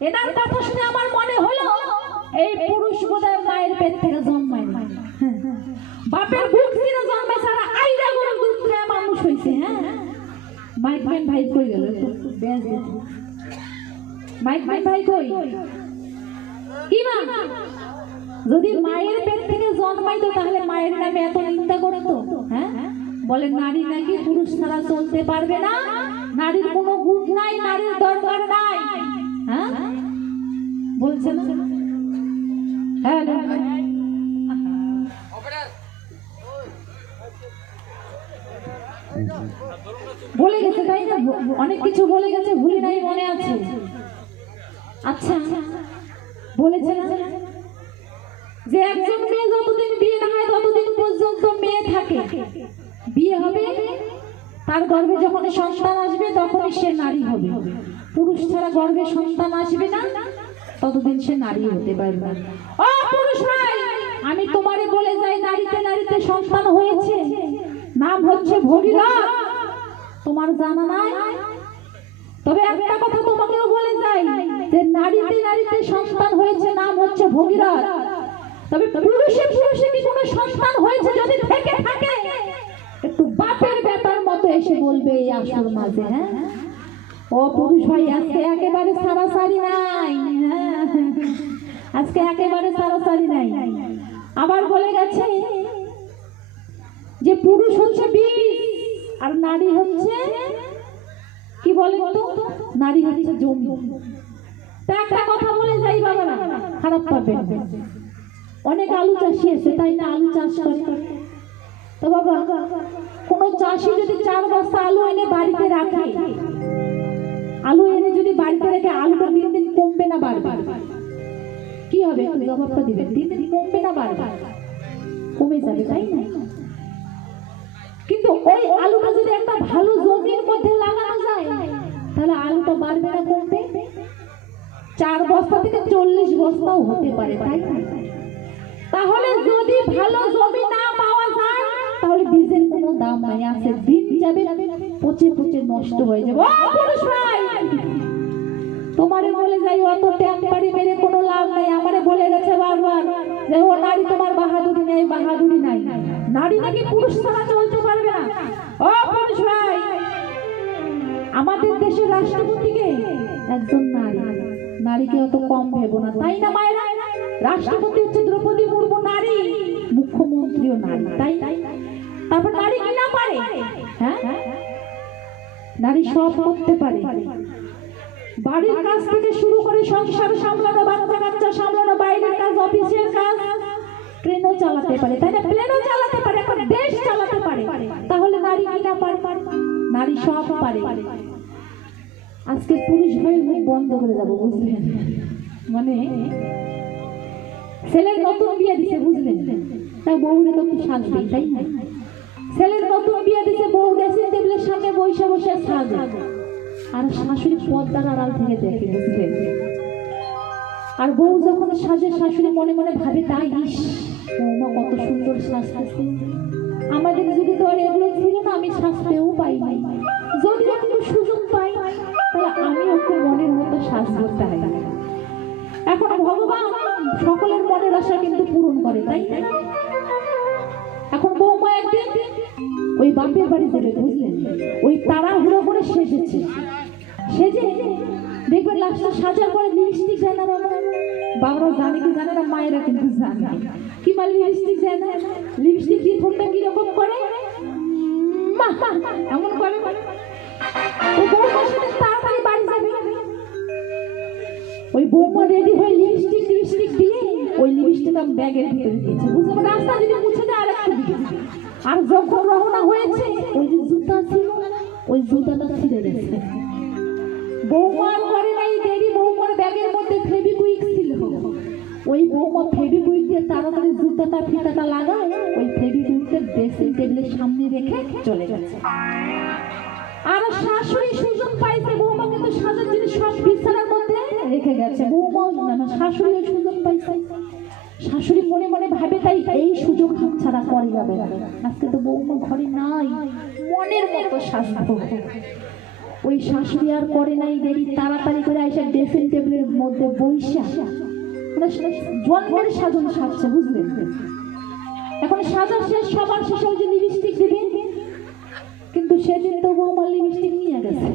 এনার কথা শুনে আমার মনে হলো এই পুরুষ বোধহয় মায়ের পেট থেকে জন্মায় না, বাপের বুক থেকে জন্মায় ছাড়া আইরা গরুর দুধ খায় মানুষ হইছে। হ্যাঁ, মাইক ম্যান ভাই কই গেল? বেশ মাইক ম্যান ভাই কই? কি মা, যদি মায়ের পেট থেকে জন্মাইতো তাহলে মায়ের নামে এত নিন্দা করতো? হ্যাঁ, বলে নারী নাকি পুরুষ ছাড়া চলতে পারবে না, নারীর কোনো গুণ নাই, নারীর দরকার নাই। হ্যাঁ বলছে না? হ্যাঁ, বলে গেছে তাই না, অনেক কিছু বলে গেছে, ভুলি নাই, মনে আছে। আচ্ছা, বলেছে না যে একজন মেয়ে যতদিন বিয়ে না হয় ততদিন পর্যন্ত মেয়ে থাকে, বিয়ে হবে তার গর্ভে যখন সন্তান আসবে তখনই সে নারী হবে। পুরুষ ছাড়া গর্ভে সন্তান আসবে না ততদিন সে নারী হতে পারবে না। ও পুরুষ ভাই, আমি তোমারে বলে যাই, নারীতে নারীতে সন্তান হয়েছে, নাম হচ্ছে ভগীরথ, তোমার জানা নাই? তবে একটা কথা তোমাকেও বলে যাই যে নারীতে নারীতে সন্তান হয়েছে, নাম হচ্ছে ভগীরথ। তবে পুরুষে পুরুষে কি কোনো সন্তান হয়েছে যদি থেকে থাকে, একটু বাপের ব্যাপার মতো এসে বলবে এই আসর মাঝে। হ্যাঁ, ও পুরুষ ভাই, আজকে একেবারে সারাসারি নাই, আজকে একেবারে সারাসারি নাই। আবার বলে গেছে যে পুরুষ হচ্ছে বীজ আর নারী হচ্ছে কি বলে তো, নারী হচ্ছে জমি। তা একটা কথা বলে যাই বাবারা, খারাপ পাবে, অনেক আলু চাষি আছে তাই না, আলু চাষ করে। তো বাবা, কোন চাষি যদি 4 বস্তা আলু এনে বাড়িতে রাখে, আলু এনে যদি বাড়িতে রেখে আলুটা দিন দিন কমবে না বাড়বে? কি হবে? জবাবটা দিবেন। দিন দিন কমবে না বাড়বে? কমে যাবে, তাই না? কিন্তু ওই আলুটা যদি একটা ভালো জমির মধ্যে লাগানো যায় তাহলে আলুটা বাড়বে না কমবে? 4 বস্তা থেকে 40 বস্তাও হতে পারে, তাই না? তাহলে যদি ভালো জমি না পাওয়া যায় তাহলে বীজের কোনো দাম নাই, আছে দিন যাবে পচে পচে নষ্ট হয়ে যাবে। ও পুরুষ ভাই, তোমারে বলে যাই, অত ট্যাম্পারি মেরে কোনো লাভ নাই। আমারে বলে গেছে বারবার যে ও নারী তোমার বাহাদুরি নেই, বাহাদুরি নাই, নারী নাকি পুরুষ ছাড়া চলতে পারবে না। ও পুরুষ ভাই, আমাদের দেশের রাষ্ট্রপতিকে একজন নারী, নারীকে অত কম ভেবো না, তাই না মায়েরা? রাষ্ট্রপতি হচ্ছে দ্রৌপদী মুর্মু, নারী, মুখ্যমন্ত্রীও নারী, তাই? তারপর নারী কি না পারে? হ্যাঁ, নারী সব করতে পারে, বাড়ির কাজ থেকে শুরু করে সংসার সামলানো, বাচ্চা কাচ্চা সামলানো, বাইরের কাজ, অফিসের কাজ, ট্রেনও চালাতে পারে, তাই না? প্লেনও চালাতে পারে, এখন দেশ চালাতে পারে। তাহলে নারী কি না পারে? নারী সব পারে। আজকে পুরুষ ভাইয়ের মুখ বন্ধ করে যাবো, বুঝলেন? মানে ছেলের নতুন বিয়ে দিছে, বুঝলেন, তাই বউরে তো একটু সাজবে, তাই না? ছেলের নতুন বিয়ে দিছে, বউ ড্রেসিং টেবিলের সামনে বসে বসে সাজে, আর শাশুড়ি পর্দার আড়াল থেকে দেখে, বুঝলেন? আর বউ যখন সাজে, শাশুড়ি মনে মনে ভাবে, তাই ইস বৌমা কত সুন্দর সাজতেছে, আমাদের যুগে তো আর এগুলো ছিল না, আমি সাজতেও পাই নাই, যদি একটু সুযোগ পাই তাহলে আমি একটু মনের মতো সাজবো। তাই এখন ভগবান সকলের মনের আশা কিন্তু পূরণ করে, তাই না? এখন বৌমা একদিন ওই বাপের বাড়ি যাবে, বুঝলেন, ওই তাড়াহুড়ো করে সেজেছে, সেজে দেখবেন লাস্টে সাজার পরে লিপস্টিক যায় না। বাবারা জানে কি জানে না, মায়েরা কিন্তু জানে কি, মা লিপস্টিক যায় না, লিপস্টিক দিয়ে ঠোঁটটা কিরকম করে, এমন করে। ও বৌমার সাথে তাড়াতাড়ি বাড়ি যাবে, ওই বৌমা রেডি হয়ে লিপস্টিক দিয়ে ওই লিপস্টিক আমি ব্যাগের ভিতরে দিয়েছি, বুঝলাম, রাস্তা যদি মুছে দেয় আর একটা দিকে। আর যখন রওনা হয়েছে ওই যে জুতা ছিল, ওই জুতাটা ছিঁড়ে গেছে। বৌমার করে নাই দেরি, বৌমার ব্যাগের মধ্যে ফেভিকুইক ছিল, ওই বৌমা ফেভিকুইক দিয়ে তাড়াতাড়ি জুতাটা ফিতাটা লাগায় ওই ফেভিকুইকটা ড্রেসিং টেবিলের সামনে রেখে চলে গেছে। আর শাশুড়ি সুযোগ পাইছে, বৌমা কিন্তু সাজার জিনিস সব বিছানার মধ্যে রেখে গেছে, বৌমাও না, শাশুড়িও সুযোগ পাইছে। শাশুড়ি মনে মনে ভাবে, তাই এই সুযোগ ছাড়া করে যাবে না, আজকে তো বৌমা ঘরে নাই, মনের মতো সাজবো। ওই শাশুড়ি আর করে নাই দেরি, তাড়াতাড়ি করে এসে ড্রেসিং টেবিলের মধ্যে বইসা জন্মের সাজন সাজছে, বুঝলেন? এখন সাজা শেষ, সবার শেষে ওই যে লিপস্টিক দেবে, কিন্তু সেদিন তো বৌমা লিপস্টিক নিয়ে গেছে।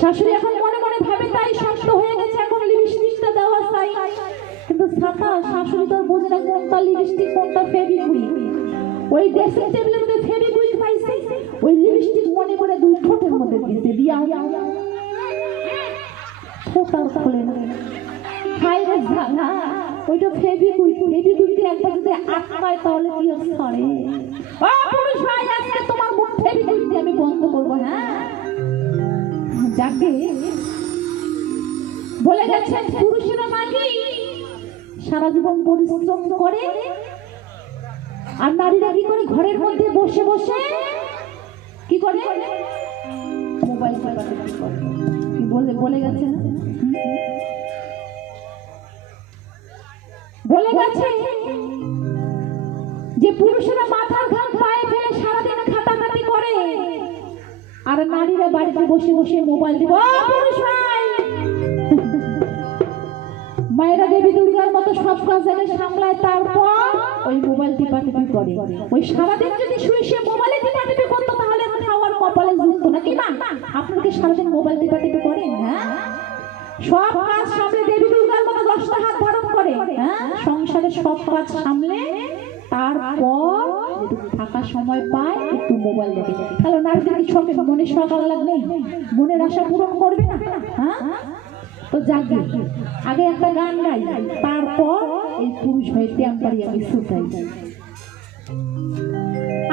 শাশুড়ি এখন মনে মনে ভাবে তাই শক্ত হয়ে গেছে, এখন লিপস্টিকটা দেওয়া চাই, কিন্তু ছাতা শাশুড়ি তো বোঝে না কোনটা লিপস্টিক কোনটা ফেভিকুইক। ওই ড্রেসিং টেবিলের মধ্যে ফেভিকুইক পাইছে, ওই লিপস্টিক মনে করে দুই ঠোঁটের মধ্যে দিতে দিয়া ঠোঁটার খোলে না, খাই রে জানা ওইটা ফেভিকুইক। ফেভিকুইক একবার যদি আটকায় তাহলে কি করে? ও পুরুষ ভাই, আজকে তোমার মুখ ফেভিকুইক দিয়ে আমি বন্ধ করবো। হ্যাঁ, যাকে বলে গেছেন পুরুষেরা নাকি সারা জীবন পরিশ্রম করে, আর নারীরা কি করে? ঘরের মধ্যে বসে বসে কি করে? মোবাইল কি বলে গেছে না? বলে গেছে যে পুরুষেরা মাথার ঘাম পায়ে ফেলে সারাদিন খাটাখাটি করে, আর নারীরা বাড়িতে বসে বসে মোবাইল দিব। পুরুষ ভাই, মায়েরা দেবী দুর্গার মতো সব কাজ সামলায়, তারপর ওই মোবাইল টিপাটিপি করে। ওই সারাদিন যদি শুয়ে শুয়ে মোবাইলে টিপাটিপি করতো তাহলে খাওয়ার কপালে জুটতো না, কি না? আপনাকে সারাদিন মোবাইল টিপাটিপি করেন? হ্যাঁ, সব কাজ সামলে দেবী দুর্গার মতো 10টা হাত ধারণ করে, হ্যাঁ, সংসারের সব কাজ সামলে, তারপর ফাঁকা সময় পায় একটু মোবাইল দেখে। তাহলে নারীদের কি শখে মনে শখ লাগবে? মনের আশা পূরণ করবে না? হ্যাঁ, তো জাগে আগে একটা গান গাই, তারপর এই পুরুষ ভাই টেম্পারি আমি শুকাই।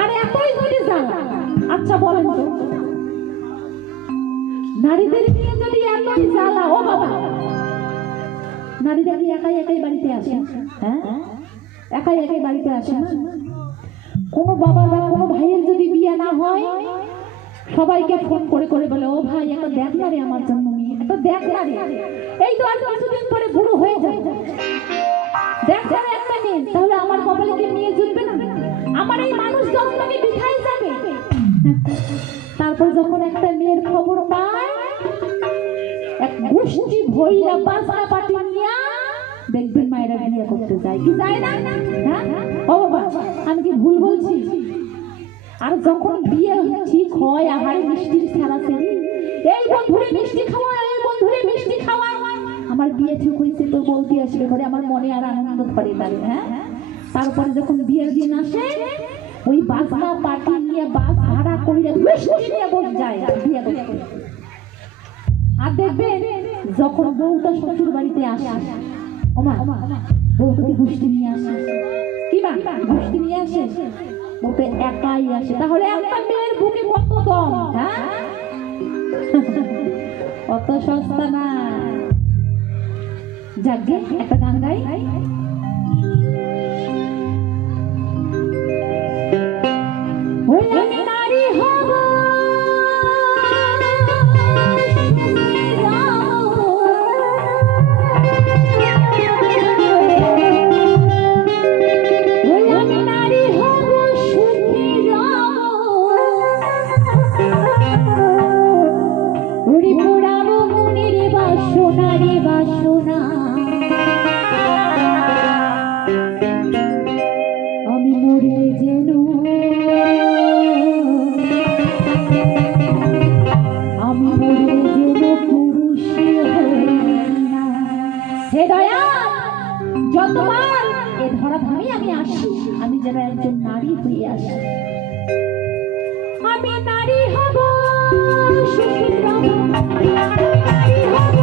আরে এতই যদি জ্বালা, আচ্ছা বলেন তো, নারীদের নিয়ে যদি এতই জ্বালা, ও বাবা, নারীরা কি একাই একাই বাড়িতে আসে? হ্যাঁ, একাই একাই বাড়িতে আসে না। কোনো বাবা বা কোনো ভাইয়ের যদি বিয়ে না হয়, সবাইকে ফোন করে করে বলে, ও ভাই একটা দেখ না রে আমার জন্য মেয়ে, একটা দেখ না রে, এই তো আর কিছুদিন পরে বুড়ো হয়ে যায়, দেখ না একটা মেয়ে, তাহলে আমার কপালে কি মেয়ে জুটবে না? আমার এই মানুষ জন্মকে বিখাই যাবে। তারপর যখন একটা মেয়ের খবর পায়, এক গোষ্ঠী ভইরা বাজনা পাটি নিয়া দেখবেন মায়েরা বিয়ে করতে যায়, কি যায় না? হ্যাঁ, ও বাবা, আমি কি ভুল বলছি? আর যখন বিয়ে ঠিক হয়, আহারে মিষ্টির খেলা সেরি, এই বন্ধুরে মিষ্টি খাওয়া, এই বন্ধুরে মিষ্টি খাওয়া, আমার বিয়ে ঠিক হয়েছে তো বলতে আসবে ঘরে, আমার মনে আর আনন্দ ধরে পারে। হ্যাঁ, তারপরে যখন বিয়ের দিন আসে, ওই বাজনা পাটি নিয়ে বাস ভাড়া করে মিষ্টি নিয়ে বসে যায় বিয়ে করতে। আর দেখবেন যখন বউটা শ্বশুর বাড়িতে আসে, ওমা বউটাকে গোষ্ঠী নিয়ে আসে, কি বা গোষ্ঠী নিয়ে আসে, বউটা একাই আসে। তাহলে একটা মেয়ের বুকে কত দম? হ্যাঁ, কত সস্তা না। যাকে একটা গান গাই, ওই আমি নারী হব, আমি মরে যেন পুরুষ না। হে দয়া, যতবার এ ধরাধামে আমি আসি, আমি যেন একজন নারী হয়ে আসি। আমি নারী হব, সুখী হব, নারী হব,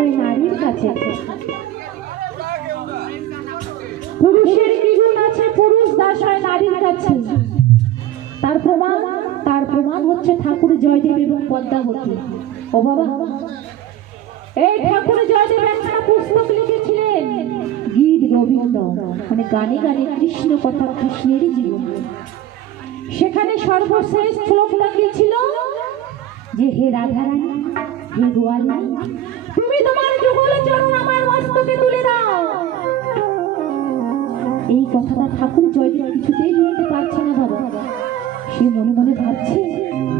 হয় নারীর কাছে। পুরুষের কি গুণ আছে? পুরুষ দাস হয় নারীর কাছে। তার প্রমাণ হচ্ছে ঠাকুর জয়দেব এবং পদ্মাবতী। ও বাবা, এই ঠাকুর জয়দেব একটা পুস্তক লিখেছিলেন, গীত গোবিন্দ, মানে গানে গানে কৃষ্ণ কথা, কৃষ্ণেরই জীবন। সেখানে সর্বশেষ শ্লোকটা কি ছিল? যে হে রাধারানী, হে গোয়ালী, তুমি তোমার যুগল চরণ আমার মস্তকে তুলে দাও। এই কথাটা ঠাকুর জয়দেব কিছুতেই লিখতে পারছে না বাবা। সে মনে মনে ভাবছে